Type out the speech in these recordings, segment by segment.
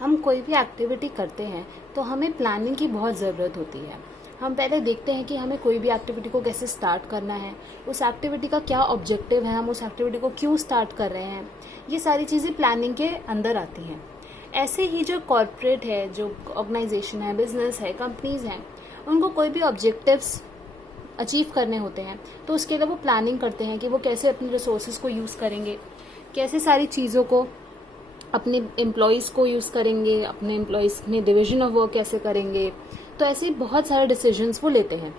हम कोई भी एक्टिविटी करते हैं तो हमें प्लानिंग की बहुत ज़रूरत होती है। हम पहले देखते हैं कि हमें कोई भी एक्टिविटी को कैसे स्टार्ट करना है, उस एक्टिविटी का क्या ऑब्जेक्टिव है, हम उस एक्टिविटी को क्यों स्टार्ट कर रहे हैं, ये सारी चीज़ें प्लानिंग के अंदर आती हैं। ऐसे ही जो कॉर्पोरेट है, जो ऑर्गेनाइजेशन है, बिजनेस है, कंपनीज हैं, उनको कोई भी ऑब्जेक्टिव्स अचीव करने होते हैं तो उसके लिए वो प्लानिंग करते हैं कि वो कैसे अपने रिसोर्सेज को यूज़ करेंगे, कैसे सारी चीज़ों को अपने एम्प्लॉयज़ को यूज़ करेंगे, अपने एम्प्लॉयज़ में डिवीजन ऑफ वर्क कैसे करेंगे। तो ऐसे बहुत सारे डिसीजंस वो लेते हैं।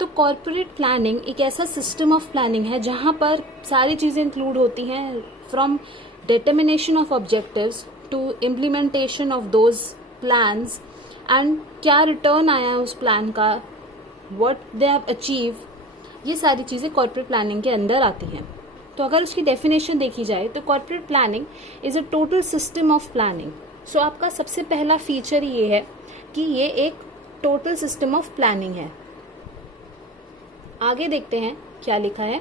तो कॉर्पोरेट प्लानिंग एक ऐसा सिस्टम ऑफ प्लानिंग है जहाँ पर सारी चीज़ें इंक्लूड होती हैं, from determination of objectives to implementation of those plans and क्या रिटर्न आया उस प्लान का, व्हाट दे हैव अचीव, ये सारी चीज़ें कॉर्पोरेट प्लानिंग के अंदर आती हैं। तो अगर उसकी डेफिनेशन देखी जाए तो corporate planning is a total system of planning. So आपका सबसे पहला फीचर ये है कि ये एक टोटल सिस्टम ऑफ प्लानिंग है। आगे देखते हैं क्या लिखा है,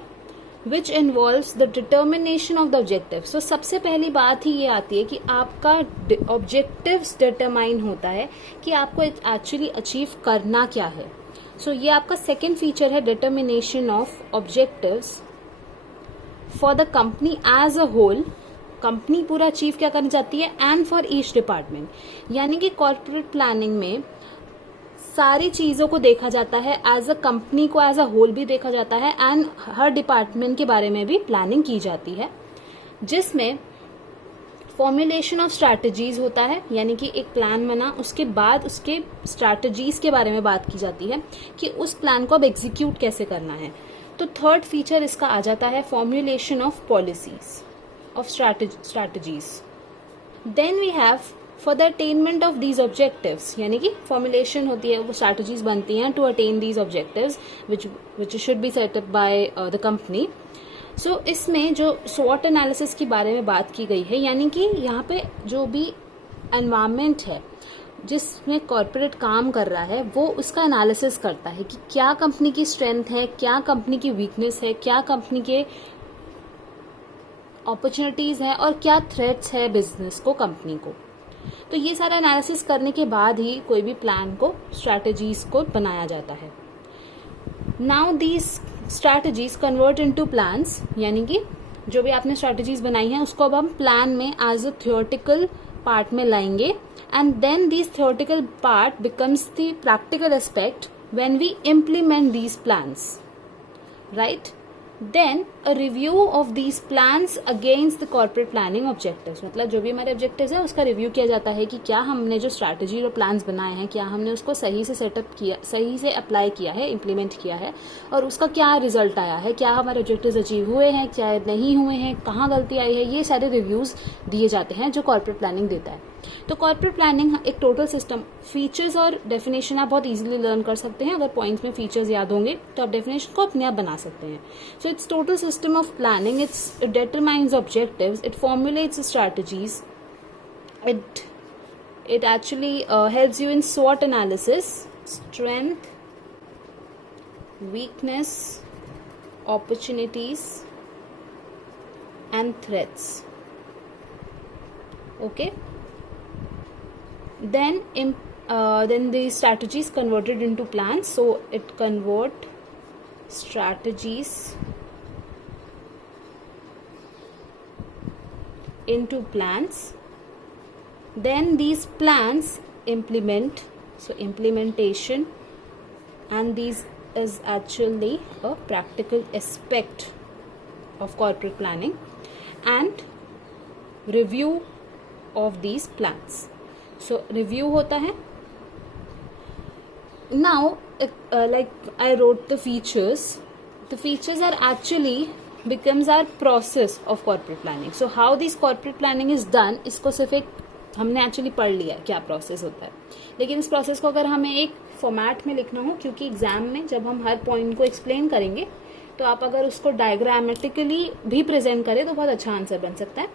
which involves the determination of the objective. So सबसे पहली बात ही ये आती है कि आपका ऑब्जेक्टिव्स डिटरमाइन होता है कि आपको एक्चुअली अचीव करना क्या है। सो ये आपका सेकेंड फीचर है, determination of objectives for the company as a whole. Company पूरा अचीव क्या करनी चाहती है, एंड फॉर ईच डिपार्टमेंट। यानी कि कॉर्पोरेट प्लानिंग में सारी चीज़ों को देखा जाता है, एज अ कंपनी को एज अ होल भी देखा जाता है, एंड हर डिपार्टमेंट के बारे में भी प्लानिंग की जाती है, जिसमें फॉर्मुलेशन ऑफ स्ट्रैटेजीज होता है। यानी कि एक प्लान बना, उसके बाद उसके स्ट्रैटेजीज के बारे में बात की जाती है कि उस प्लान को अब एग्जीक्यूट कैसे करना है। तो थर्ड फीचर इसका आ जाता है, formulation of policies of strategies. Then we have for the attainment of these objectives, यानी कि फॉर्मुलेशन होती है, वो स्ट्रैटेजीज बनती हैं to attain these objectives which should be set up by the company. So इसमें जो स्वॉट एनालिसिस के बारे में बात की गई है, यानी कि यहाँ पे जो भी एनवायरमेंट है जिसमें कॉर्पोरेट काम कर रहा है, वो उसका एनालिसिस करता है कि क्या कंपनी की स्ट्रेंथ है, क्या कंपनी की वीकनेस है, क्या कंपनी के अपॉर्चुनिटीज है और क्या थ्रेट्स है बिजनेस को, कंपनी को। तो ये सारा एनालिसिस करने के बाद ही कोई भी प्लान को, स्ट्रैटेजीज को बनाया जाता है। Now these strategies convert into plans, यानी कि जो भी आपने स्ट्रैटेजीज बनाई हैं उसको अब हम प्लान में एज अ थियोरेटिकल पार्ट में लाएंगे, and then this theoretical part becomes the practical aspect when we implement these plans, right? Then a review of these plans against the corporate planning objectives, मतलब जो भी हमारे objectives है उसका review किया जाता है कि क्या हमने जो स्ट्रैटेजी और प्लान्स बनाए हैं, क्या हमने उसको सही से सेटअप किया, सही से अप्लाई किया है, इम्प्लीमेंट किया है, और उसका क्या रिजल्ट आया है, क्या हमारे ऑब्जेक्टिव्स अचीव हुए हैं, क्या नहीं हुए हैं, कहाँ गलती आई है, ये सारे रिव्यूज दिए जाते हैं जो कॉर्पोरेट प्लानिंग देता है। तो कॉर्पोरेट प्लानिंग एक टोटल सिस्टम, फीचर्स और डेफिनेशन आप बहुत इजीली लर्न कर सकते हैं। अगर पॉइंट्स में फीचर्स याद होंगे तो आप डेफिनेशन को अपने आप बना सकते हैं। So it's total system of planning, it determines objectives, it formulates strategies, it actually helps you in SWOT analysis, strength, weakness, opportunities and threats. Okay, then the strategies converted into plans, so it convert strategies into plans. Then these plans implement, so implementation, and these is actually a practical aspect of corporate planning, and review of these plans. So review होता है. Now like I wrote the features. The features are actually becomes our process of corporate planning. So how this corporate planning is done, इसको सिर्फ एक हमने actually पढ़ लिया क्या process होता है, लेकिन इस प्रोसेस को अगर हमें एक फॉर्मेट में लिखना हो, क्योंकि एग्जाम में जब हम हर पॉइंट को एक्सप्लेन करेंगे तो आप अगर उसको डायग्रामेटिकली भी प्रेजेंट करें तो बहुत अच्छा आंसर बन सकता है।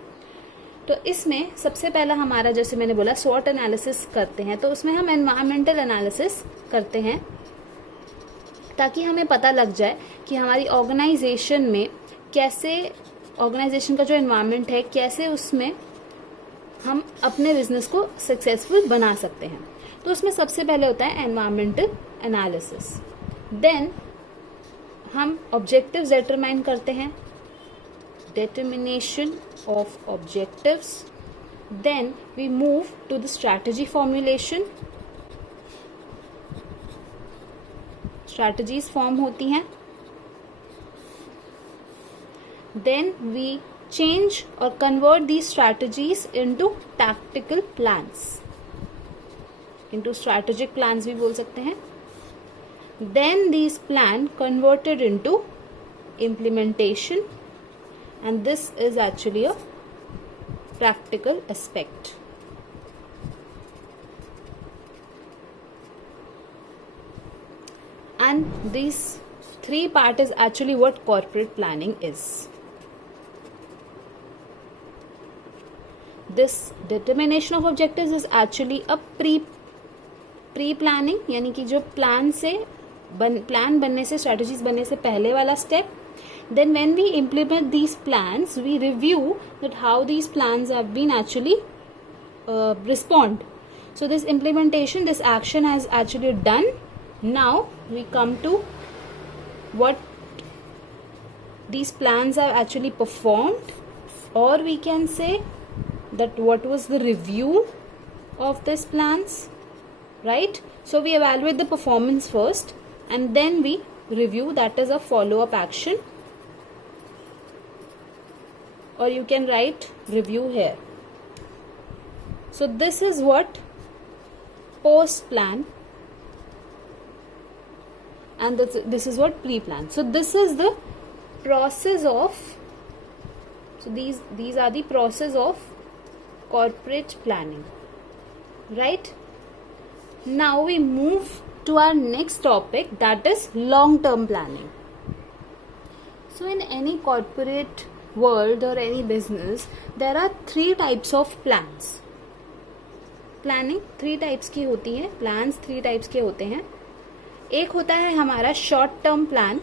तो इसमें सबसे पहला हमारा, जैसे मैंने बोला, स्वॉट एनालिसिस करते हैं, तो उसमें हम एनवायरमेंटल एनालिसिस करते हैं ताकि हमें पता लग जाए कि हमारी ऑर्गेनाइजेशन में कैसे, ऑर्गेनाइजेशन का जो एनवायरनमेंट है कैसे उसमें हम अपने बिजनेस को सक्सेसफुल बना सकते हैं। तो उसमें सबसे पहले होता है एनवायरमेंटल एनालिसिस। देन हम ऑब्जेक्टिव्स डिटरमाइन करते हैं, determination of objectives. Then we move to the strategy formulation. Strategies form होती हैं. Then we change or convert these strategies into tactical plans. Into strategic plans भी बोल सकते हैं. Then these plan converted into implementation. And this is actually a practical aspect. And these three part is actually what corporate planning is. This determination of objectives is actually a pre-planning, यानी कि जो plan बनने से, strategies बनने से पहले वाला step. Then when we implement these plans, we review that how these plans have been actually respond. So this implementation, this action has actually done. Now we come to what these plans are actually performed, or we can say that what was the review of these plans, right? So we evaluate the performance first and then we review, that is a follow-up action. Or you can write review here. So this is what post plan, and this is what pre plan. So this is the process of, so these are the process of corporate planning, right? Now we move to our next topic, that is long term planning. So in any corporate world or any business, there are three types of plans. Planning three types की होती है, plans three types के होते हैं. एक होता है हमारा शॉर्ट टर्म प्लान,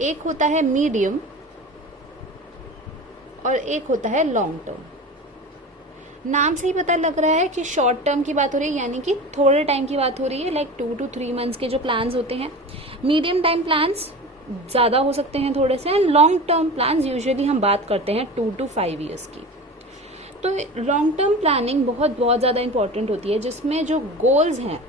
एक होता है मीडियम और एक होता है लॉन्ग टर्म. नाम से ही पता लग रहा है कि शॉर्ट टर्म की बात हो रही है, यानी कि थोड़े टाइम की बात हो रही है, लाइक 2 to 3 months के जो प्लान्स होते हैं. मीडियम टाइम प्लान्स ज़्यादा हो सकते हैं थोड़े से, and long term plans usually हम बात करते हैं 2 to 5 years की. तो लॉन्ग टर्म प्लानिंग बहुत ज़्यादा इंपॉर्टेंट होती है, जिसमें जो गोल्स हैं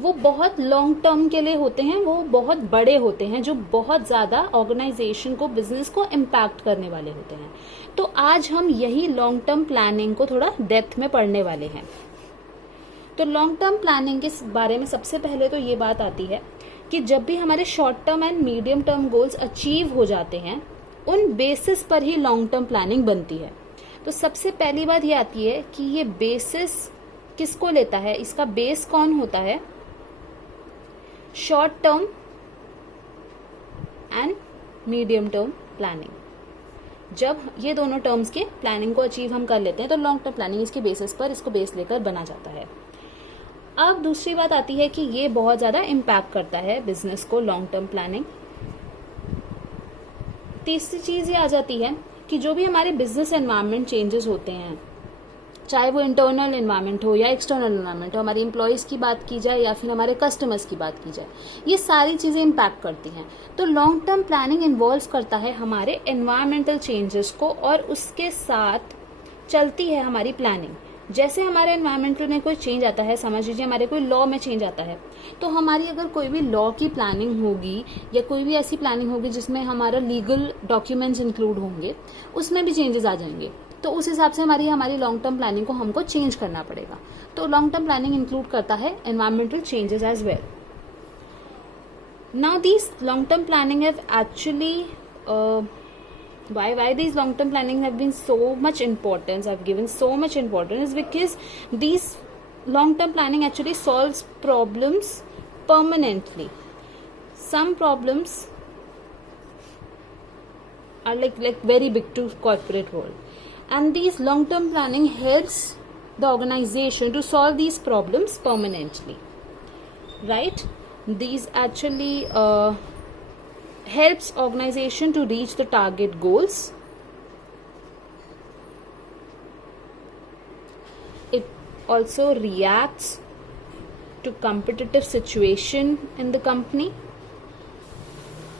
वो बहुत लॉन्ग टर्म के लिए होते हैं, वो बहुत बड़े होते हैं, जो बहुत ज़्यादा ऑर्गेनाइजेशन को, बिजनेस को इम्पैक्ट करने वाले होते हैं. तो आज हम यही लॉन्ग टर्म प्लानिंग को थोड़ा डेप्थ में पढ़ने वाले हैं. तो लॉन्ग टर्म प्लानिंग के बारे में सबसे पहले तो ये बात आती है कि जब भी हमारे short term and medium term goals achieve हो जाते हैं, उन बेसिस पर ही लॉन्ग टर्म प्लानिंग बनती है. तो सबसे पहली बात ये आती है कि ये बेसिस किसको लेता है, इसका बेस कौन होता है? Short term and medium term planning. जब ये दोनों टर्म्स के प्लानिंग को अचीव हम कर लेते हैं तो लॉन्ग टर्म प्लानिंग इसके बेसिस पर, इसको बेस लेकर बना जाता है. अब दूसरी बात आती है कि ये बहुत ज़्यादा इम्पैक्ट करता है बिजनेस को, लॉन्ग टर्म प्लानिंग. तीसरी चीज़ ये आ जाती है कि जो भी हमारे बिजनेस एनवायरनमेंट चेंजेस होते हैं, चाहे वो इंटरनल एनवायरनमेंट हो या एक्सटर्नल एनवायरनमेंट हो, हमारे एम्प्लॉयज़ की बात की जाए या फिर हमारे कस्टमर्स की बात की जाए, ये सारी चीज़ें इम्पैक्ट करती हैं. तो लॉन्ग टर्म प्लानिंग इन्वॉल्व करता है हमारे एनवायरमेंटल चेंजेस को, और उसके साथ चलती है हमारी प्लानिंग. जैसे हमारे एनवायरमेंटल में कोई चेंज आता है, समझ लीजिए हमारे कोई लॉ में चेंज आता है, तो हमारी अगर कोई भी लॉ की प्लानिंग होगी या कोई भी ऐसी प्लानिंग होगी जिसमें हमारा लीगल डॉक्यूमेंट्स इंक्लूड होंगे, उसमें भी चेंजेस आ जाएंगे. तो उस हिसाब से हमारी लॉन्ग टर्म प्लानिंग को हमको चेंज करना पड़ेगा. तो लॉन्ग टर्म प्लानिंग इंक्लूड करता है environmental changes as well. Now this long term planning have actually why these long term planning have been so much importance, I've given so much importance, is because these long term planning actually solves problems permanently. Some problems are like very big to corporate world, and these long term planning helps the organization to solve these problems permanently, right? These actually helps organization to reach the target goals. It also reacts to competitive situation in the company.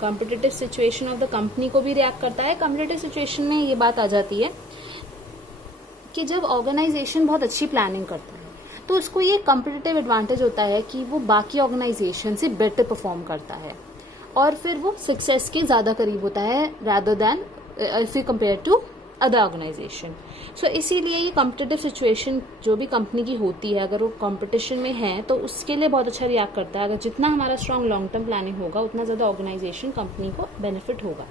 Competitive situation of the company को भी react करता है. Competitive situation में ये बात आ जाती है कि जब ऑर्गेनाइजेशन बहुत अच्छी प्लानिंग करता है तो उसको ये कॉम्पिटिटिव एडवांटेज होता है कि वो बाकी ऑर्गेनाइजेशन से बेटर परफॉर्म करता है और फिर वो सक्सेस के ज़्यादा करीब होता है rather than if you compare to other organisation. So इसीलिए ये कॉम्पिटिटिव सिचुएशन जो भी कंपनी की होती है, अगर वो कंपटीशन में है तो उसके लिए बहुत अच्छा रिएक्ट करता है. अगर जितना हमारा स्ट्रांग लॉन्ग टर्म प्लानिंग होगा उतना ज़्यादा ऑर्गेनाइजेशन कंपनी को बेनिफिट होगा.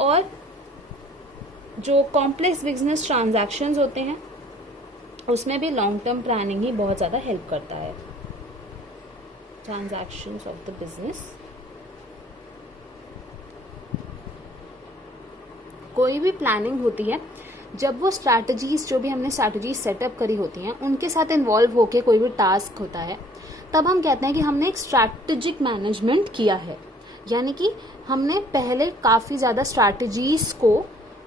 और जो कॉम्प्लेक्स बिजनेस ट्रांजैक्शंस होते हैं उसमें भी लॉन्ग टर्म प्लानिंग ही बहुत ज़्यादा हेल्प करता है. ट्रांजैक्शंस ऑफ द बिजनेस, कोई भी प्लानिंग होती है जब वो स्ट्रैटेजीज जो भी हमने स्ट्रैटेजीज सेटअप करी होती हैं उनके साथ इन्वॉल्व होके कोई भी टास्क होता है तब हम कहते हैं कि हमने एक स्ट्रैटेजिक मैनेजमेंट किया है. यानी कि हमने पहले काफ़ी ज़्यादा स्ट्रैटेजीज को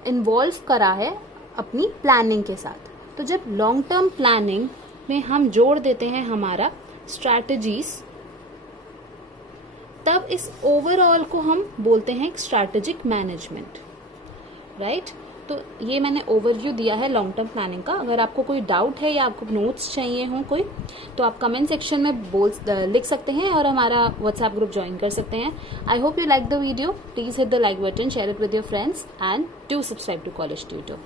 इन्वॉल्व करा है अपनी प्लानिंग के साथ. तो जब लॉन्ग टर्म प्लानिंग में हम जोड़ देते हैं हमारा स्ट्रैटेजीज तब इस ओवरऑल को हम बोलते हैं एक स्ट्रैटेजिक मैनेजमेंट. राइट. तो ये मैंने ओवरव्यू दिया है लॉन्ग टर्म प्लानिंग का. अगर आपको कोई डाउट है या आपको नोट्स चाहिए हो कोई तो आप कमेंट सेक्शन में लिख सकते हैं और हमारा व्हाट्सएप ग्रुप ज्वाइन कर सकते हैं. I hope you like the video. Please hit the like button, share it with your friends and do subscribe to College tutor.